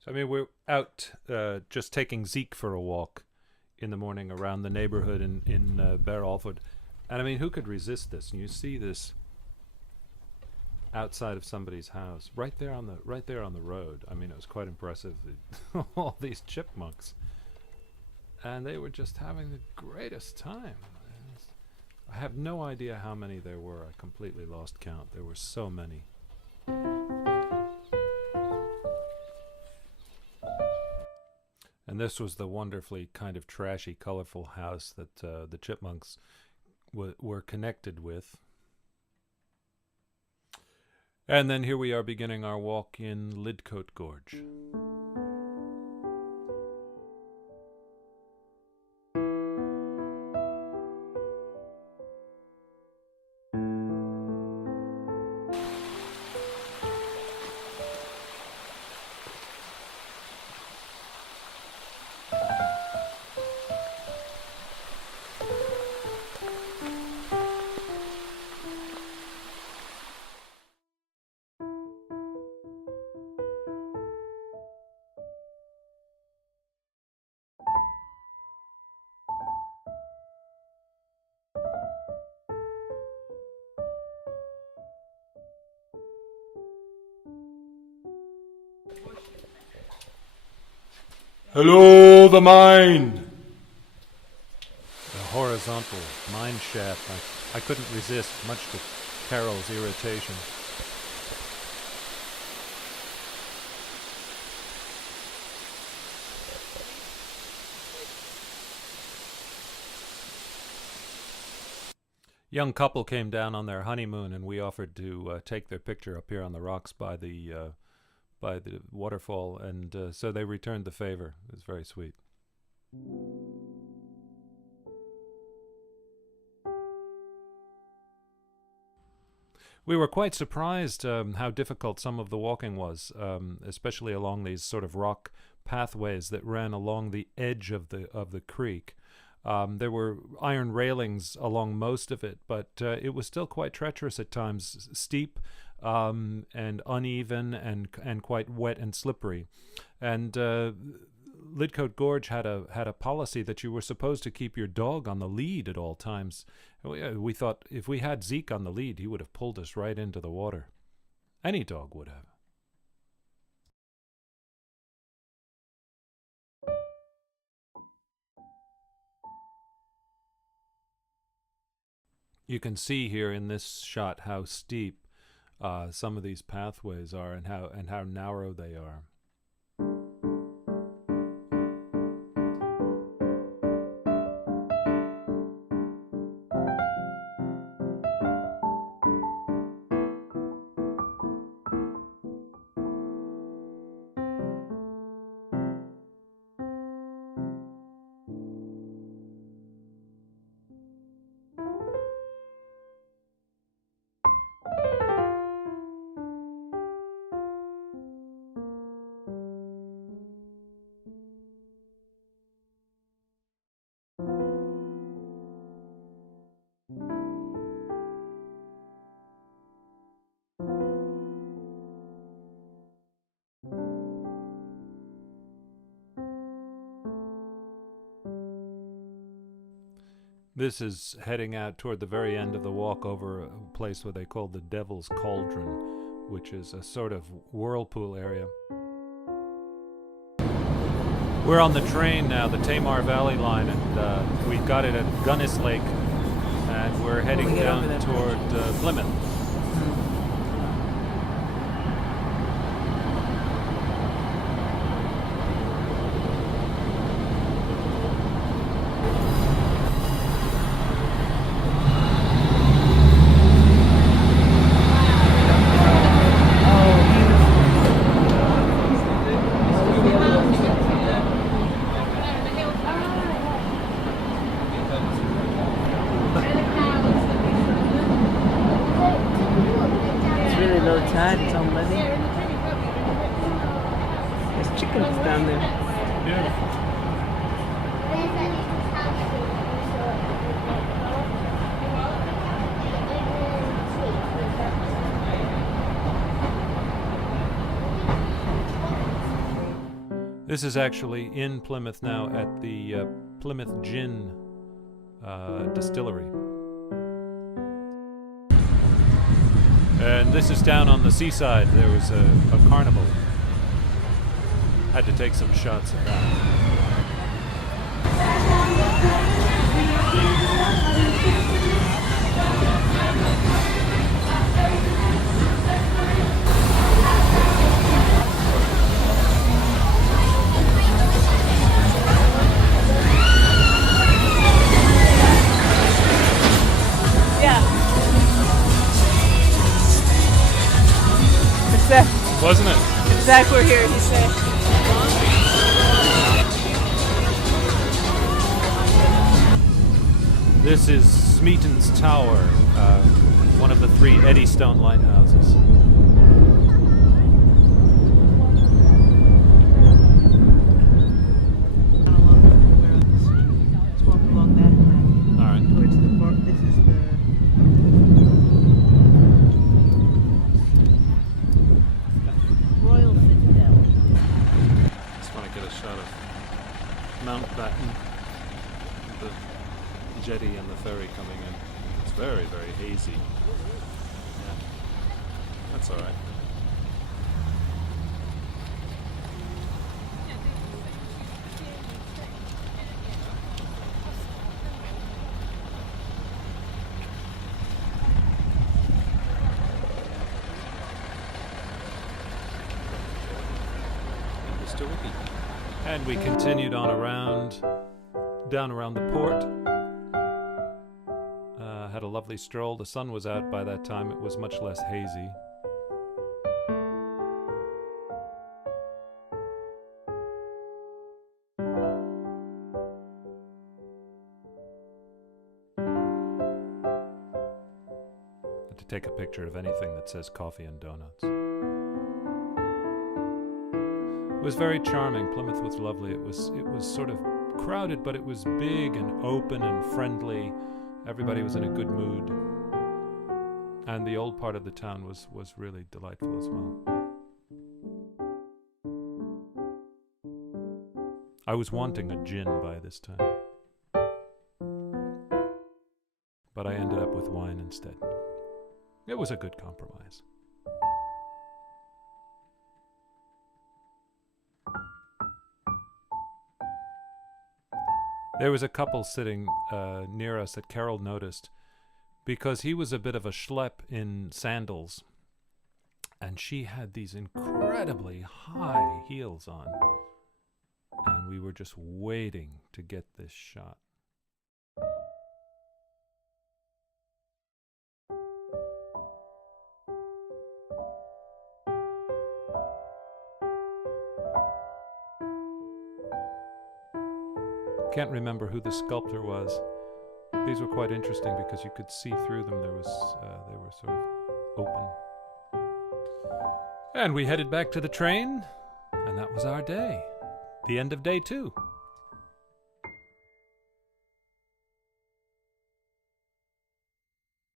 So, I mean, we're out just taking Zeke for a walk in the morning around the neighborhood in Bere Alford. And I mean, who could resist this? And you see this outside of somebody's house, right there on the road. I mean, it was quite impressive. All these chipmunks, and they were just having the greatest time. I have no idea how many there were. I completely lost count. There were so many. And this was the wonderfully kind of trashy, colorful house that the chipmunks were connected with. And then here we are beginning our walk in Lydcote Gorge. Hello, the mine! The horizontal mine shaft. I couldn't resist, much to Carol's irritation. Young couple came down on their honeymoon, and we offered to take their picture up here on the rocks by the waterfall, and so they returned the favor. It was very sweet. We were quite surprised how difficult some of the walking was, especially along these sort of rock pathways that ran along the edge of the creek. There were iron railings along most of it, but it was still quite treacherous at times, steep and uneven and quite wet and slippery. And Lydcote Gorge had a policy that you were supposed to keep your dog on the lead at all times. We thought if we had Zeke on the lead, he would have pulled us right into the water. Any dog would have. You can see here in this shot how steep some of these pathways are and how narrow they are. This is heading out toward the very end of the walk over a place where they call the Devil's Cauldron, which is a sort of whirlpool area. We're on the train now, the Tamar Valley line, and we've got it at Gunnis Lake, and we're heading down toward Plymouth. It's on muddy. There's chickens down there. Beautiful. This is actually in Plymouth now at the Plymouth Gin Distillery. And this is down on the seaside. There was a carnival. Had to take some shots of that. Wasn't it? Zach, we're here, he said. This is Smeaton's Tower, one of the 3 Eddystone lighthouses. Let's walk along that path. All right. Towards the park. This is the... Royal Citadel. Just want to get a shot of Mountbatten, the jetty and the ferry coming in. It's very, very hazy. Yeah, that's all right. And we continued on down around the port. Had a lovely stroll. The sun was out by that time. It was much less hazy. Had to take a picture of anything that says coffee and donuts. It was very charming. Plymouth was lovely. It was sort of crowded, but it was big and open and friendly. Everybody was in a good mood. And the old part of the town was really delightful as well. I was wanting a gin by this time. But I ended up with wine instead. It was a good compromise. There was a couple sitting near us that Carol noticed because he was a bit of a schlep in sandals and she had these incredibly high heels on and we were just waiting to get this shot. Can't remember who the sculptor was. These were quite interesting because you could see through them. They were sort of open. And we headed back to the train, and that was our day. The end of day 2.